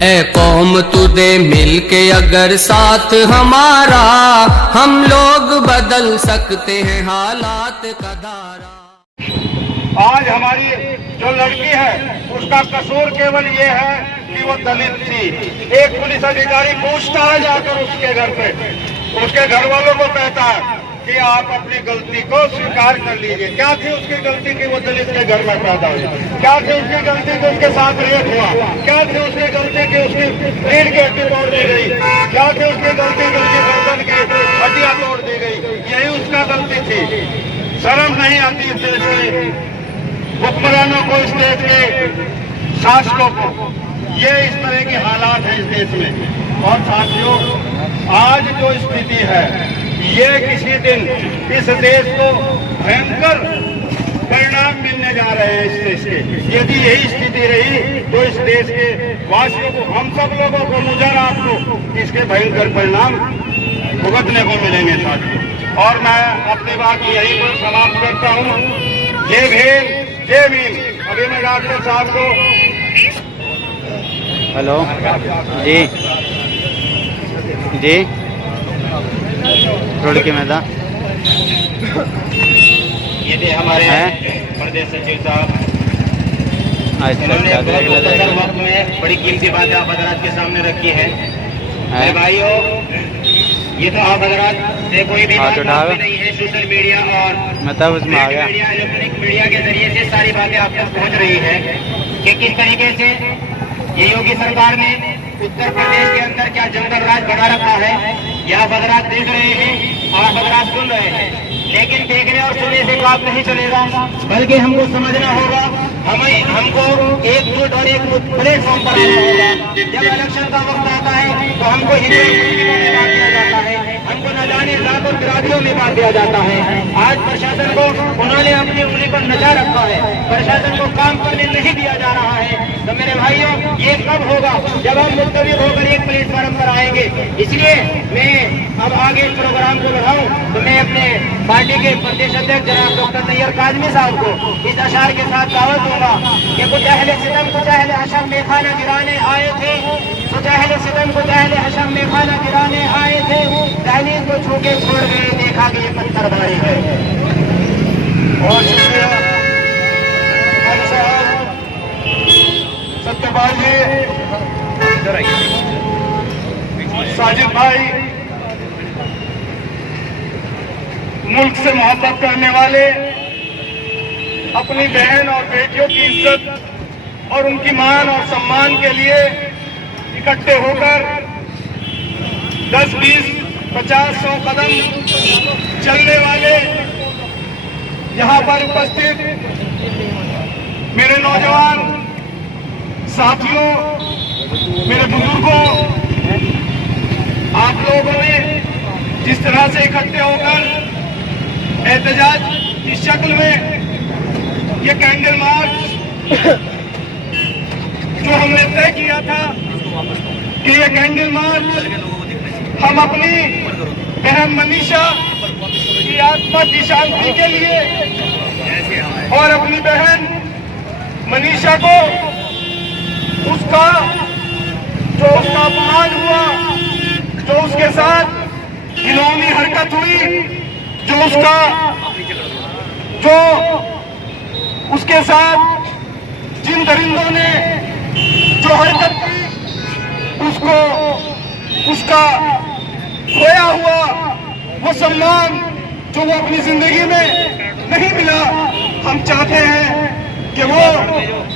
ए कौम तू दे मिल के अगर साथ हमारा, हम लोग बदल सकते हैं हालात का धारा। आज हमारी जो लड़की है उसका कसूर केवल ये है कि वो दलित थी। एक पुलिस अधिकारी पूछता है जाकर उसके घर पे, उसके घर वालों को कहता है कि आप अपनी गलती को स्वीकार कर लीजिए। क्या थी उसकी गलती कि वो दलित के घर में पैदा हुई? क्या थी उसकी गलती कि उसके साथ रेप हुआ? क्या थी उसकी गलती कि उसकी रीढ़ की हड्डी तोड़ दी गई? क्या थी उसकी गलती कि उसकी गर्दन की हड्डियां तोड़ दी गई? यही उसका गलती थी। शर्म नहीं आती इस देश के हुक्मरानों को, इस देश के शासकों को। ये इस तरह के हालात हैं इस देश में। और साथियों, आज जो स्थिति है ये किसी दिन इस देश को भयंकर परिणाम मिलने जा रहे हैं इस देश के। यदि यही स्थिति रही तो इस देश के वासियों को, हम सब लोगों को, मुझे आपको इसके भयंकर परिणाम भुगतने को मिलेंगे साथियों। और मैं अपनी बात यही पर समाप्त करता हूँ। जय भीम, जय भीम। अभी मैं डॉक्टर साहब को हेलो जी जी रोड के मैदान ये थे हमारे प्रदेश सचिव साहब। उन्होंने वक्त में बड़ी कीमती बातें आप हजरात के सामने रखी है। मेरे भाइयों, ये तो आप हजरात से कोई भी बात नहीं है। सोशल मीडिया और इलेक्ट्रॉनिक मीडिया के जरिए से सारी बातें आप तक पहुँच रही है कि किस तरीके से ये योगी सरकार ने उत्तर प्रदेश के अंदर क्या जंगल राज बना रखा है। ये आप हजरात देख रहे हैं, आप हजरात सुन रहे हैं, लेकिन देखने और सुनने से काम नहीं चलेगा, बल्कि हमको समझना होगा। हमको एकजुट और एक प्लेटफॉर्म पर आना होगा। जब इलेक्शन का वक्त आता है तो हमको हिंदू में बांट दिया जाता है, हमको न जाने जात और बिरादरियों में बांट दिया जाता है। आज प्रशासन को उन्होंने अपनी उंगली पर नचा रखा है, प्रशासन को काम करने नहीं दिया जा रहा है। तो मेरे भाइयों, ये कब होगा? जब हम मुत्तफिक होकर एक प्लेटफॉर्म पर आएंगे। इसलिए मैं अब आगे इस प्रोग्राम को बढ़ाऊं तो मैं अपने पार्टी के प्रदेश अध्यक्ष जनाब डॉक्टर तैयब काजमी साहब को इस अशार के साथ दावत दूंगा कि कुछ अहले सितम कुछ अहले हशम में खाना गिराने आए थे, कुछ अहले सितम कुछ अहले हशम में खाना गिराने आए थे, दहलीज को छू के छोड़ गए, देखा कि ये पत्थरबारी है। और शुक्रिया सत्यपाल जी, साजिद भाई, मुल्क से मोहब्बत करने वाले, अपनी बहन और बेटियों की इज्जत और उनकी मान और सम्मान के लिए इकट्ठे होकर 10, 20, 50, 100 कदम चलने वाले यहाँ पर उपस्थित मेरे नौजवान साथियों, मेरे बुजुर्गों, आप लोगों ने जिस तरह से इकट्ठे होकर एहतजाज की शक्ल में ये कैंडल मार्च जो हमने तय किया था कि ये कैंडल मार्च हम अपनी बहन मनीषा की आत्मा की शांति के लिए और अपनी बहन मनीषा को उसका अपमान हुआ, जो उसके साथ घिनौनी हरकत हुई, जो उसके साथ जिन दरिंदों ने जो हरकत की, उसका खोया हुआ वो सम्मान जो वो अपनी जिंदगी में नहीं मिला, हम चाहते हैं कि वो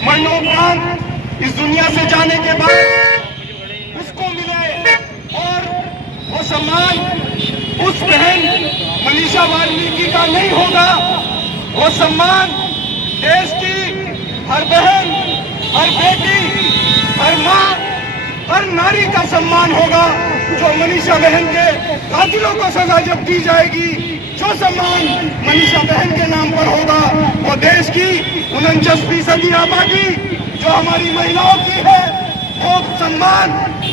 मरणोपरांत इस दुनिया से जाने के बाद उसको मिले और वो सम्मान उस बहन मनीषा वाल्मीकि का नहीं होगा। वो सम्मान देश की हर बहन, हर बेटी, हर माँ, हर नारी का सम्मान होगा। जो मनीषा बहन के कातिलों को सजा जब दी जाएगी, जो सम्मान मनीषा बहन के नाम पर होगा, वो देश की 49% आबादी जो हमारी महिलाओं की है, वो सम्मान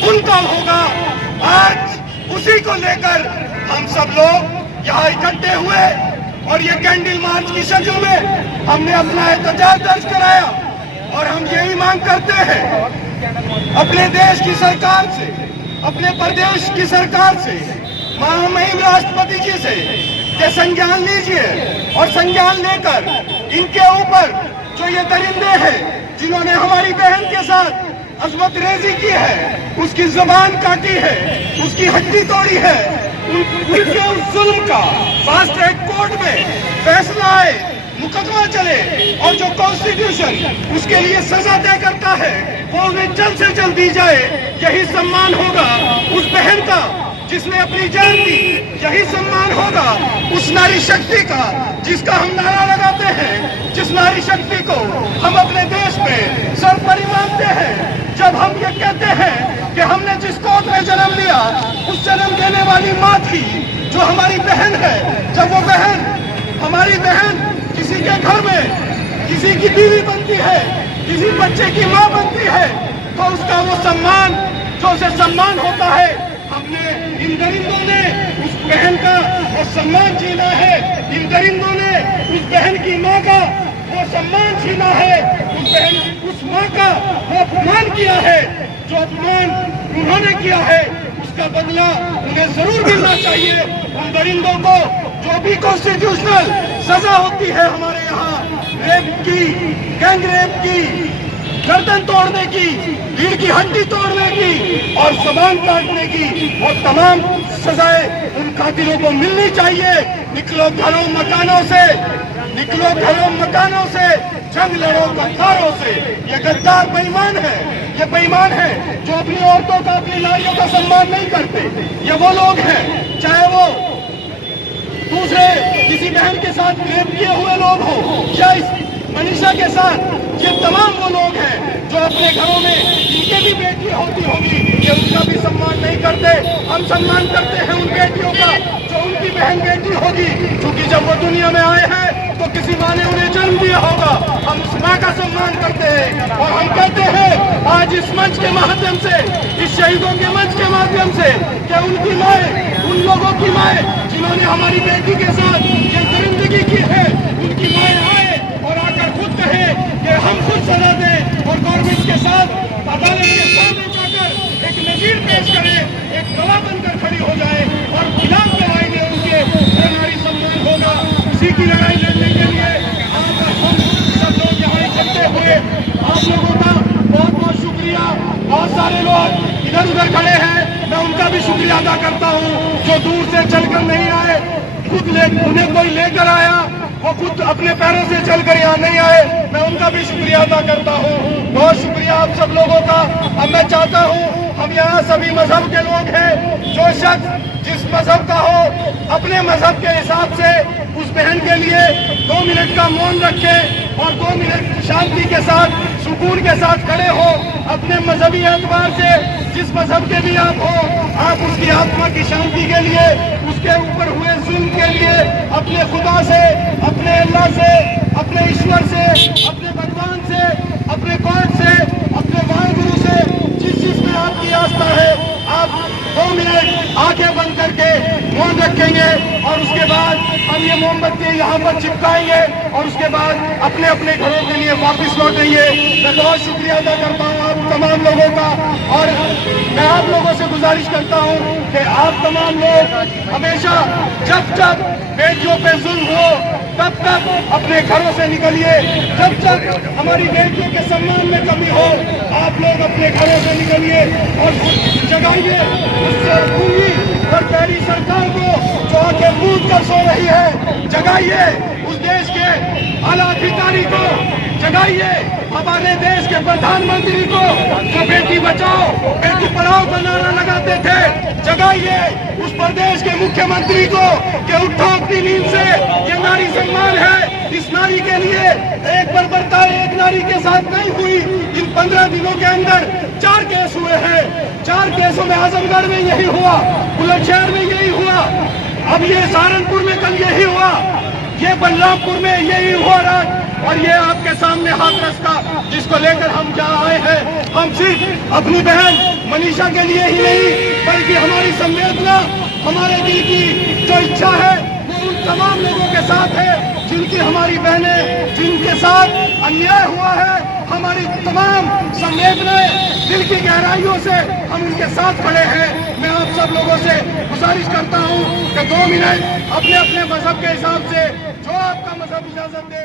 उनका होगा। आज उसी को लेकर हम सब लोग यहाँ इकट्ठे हुए और ये कैंडल मार्च की शक्ल में हमने अपना एहतजाज दर्ज कराया और हम यही मांग करते हैं अपने देश की सरकार से, अपने प्रदेश की सरकार से, महामहिम राष्ट्रपति जी से कि संज्ञान लीजिए और संज्ञान लेकर इनके ऊपर जो ये दरिंदे हैं जिन्होंने हमारी बहन के साथ अजमत रेजी की है, उसकी जुबान काटी है, उसकी हड्डी तोड़ी है, उनके उस जुल्म का फास्ट ट्रैक कोर्ट में फैसला आए, मुकदमा चले और जो कॉन्स्टिट्यूशन उसके लिए सजा तय करता है वो उन्हें जल्द से जल्द दी जाए। यही सम्मान होगा उस बहन का जिसने अपनी जान दी, यही सम्मान होगा उस नारी शक्ति का जिसका हम नारा लगाते हैं, जिस नारी शक्ति को हम अपने देश में सर्वोपरि मानते हैं। जब हम ये कहते हैं कि हमने जिस गोद में जन्म लिया उस जन्म देने वाली माँ थी जो हमारी बहन है, जब वो बहन हमारी बहन किसी के घर में किसी की बीवी बनती है, किसी बच्चे की माँ बनती है, तो उसका वो सम्मान जो उसे सम्मान होता है, हमने इन दरिंदों ने उस बहन का वो सम्मान छीना है। इन दरिंदों ने उस बहन की माँ का वो सम्मान छीना है, उस माँ का वो अपमान किया है। जो अपमान उन्होंने किया है उसका बदला उन्हें जरूर मिलना चाहिए। उन दरिंदों को जो भी कॉन्स्टिट्यूशनल सजा होती है हमारे यहाँ, रेप की, गैंग रेप की, गर्दन तोड़ने की, रीढ़ की हड्डी तोड़ने की और जबान काटने की, वो तमाम सजाएं उन कातिलों को मिलनी चाहिए। निकलो घरों मकानों से, निकलो घरों मकानों से, जंग लड़ो गद्दारों से। ये गद्दार बेईमान है, ये बेईमान है जो अपनी औरतों का, अपनी नारियों का सम्मान नहीं करते। ये वो लोग हैं, चाहे वो दूसरे किसी बहन के साथ रेप किए हुए लोग हो या इस मनीषा के साथ, ये तमाम वो लोग हैं जो अपने घरों में जिनके भी बेटी होती होगी ये उनका भी सम्मान नहीं करते। हम सम्मान करते हैं उन बेटियों का जो उनकी बहन बेटी होगी, क्योंकि जब वो दुनिया में आए हैं तो किसी माँ ने उन्हें जन्म दिया होगा। हम उस माँ का सम्मान करते हैं और हम कहते हैं आज इस मंच के माध्यम से, इस शहीदों के मंच के माध्यम से, कि उनकी माएँ, उन लोगों की माएँ जिन्होंने हमारी बेटी के साथ ये दरिंदगी की है, उनकी माएँ आए और आकर खुद कहे कि हम खुद सजा दें और गवर्नमेंट के साथ अदालत के सामने जाकर एक नजीर पेश करें, एक गवाह बनकर खड़ी हो जाए और खिलाफ गवाही दे उनके, वो नारी सम्मान होगा। उसी की लड़ाई लड़ने के लिए आज हम सब लोग यहाँ इकट्ठे हुए, आप लोगों का बहुत बहुत शुक्रिया। बहुत सारे लोग इधर उधर खड़े हैं, मैं उनका भी शुक्रिया अदा करता हूँ जो दूर से चलकर नहीं आए, खुद उन्हें कोई लेकर आया, वो खुद अपने पैरों से चलकर यहाँ नहीं आए, मैं उनका भी शुक्रिया अदा करता हूँ। बहुत शुक्रिया आप सब लोगों का। अब मैं चाहता हूँ हम यहाँ सभी मजहब के लोग हैं, जो शख्स जिस मजहब का हो अपने मजहब के हिसाब से उस बहन के लिए 2 मिनट का मौन रखे और 2 मिनट शांति के साथ, सुकून के साथ खड़े हो। अपने मजहबी एतबार से जिस मजहब के भी आप हो, आप उसकी आत्मा की शांति के लिए, उसके ऊपर हुए जुल्म के लिए अपने खुदा से, अपने अल्लाह से, अपने ईश्वर से, अपने भगवान से, अपने गॉड से, अपने वाहिगुरु से, जिस चीज में आपकी आस्था है, आप 2 मिनट आंखें बंद करके मौन रखेंगे और उसके बाद हम ये मोमबत्ती यहाँ पर चिपकाएंगे और उसके बाद अपने अपने घरों के लिए वापस लौटेंगे। मैं बहुत शुक्रिया अदा करता हूँ आप तमाम लोगों का और मैं आप लोगों से गुजारिश करता हूँ कि आप तमाम लोग हमेशा जब जब बेटियों पे जुल्म हो तब तक अपने घरों से निकलिए, जब जब हमारी बेटियों के सम्मान में कमी हो आप लोग अपने घरों से निकलिए और जगाइए उस पूरी और पहली सरकार को जो आके मूंद कर सो रही है, जगाइए उस देश के आला अधिकारी को, जगाइए हमारे देश के प्रधानमंत्री को जो बेटी बचाओ बेटी पढ़ाओ का नारा लगाते थे, जगाइए उस प्रदेश के मुख्यमंत्री को कि उठो अपनी नींद से, ये नारी सम्मान है। इस नारी के लिए एक बर्बरता एक नारी के साथ नहीं हुई। इन 15 दिनों के अंदर 4 केस हुए हैं, 4 केसों में आजमगढ़ में यही हुआ, बुलंदशहर में यही हुआ, अब ये सहारनपुर में कल यही हुआ, ये बलरामपुर में यही हुआ रात। और ये आपके सामने हाथरस का जिसको लेकर हम जहाँ आए हैं, हम सिर्फ अपनी बहन मनीषा के लिए ही नहीं बल्कि हमारी संवेदना, हमारे दिल की जो इच्छा है वो उन तमाम लोगों के साथ है जिनकी हमारी बहनें, जिनके साथ अन्याय हुआ है। हमारी तमाम संवेदनाएं दिल की गहराइयों से हम उनके साथ खड़े हैं। मैं आप सब लोगों से गुजारिश करता हूं कि 2 मिनट अपने अपने मजहब के हिसाब से, जो आपका मजहब इजाजत दे,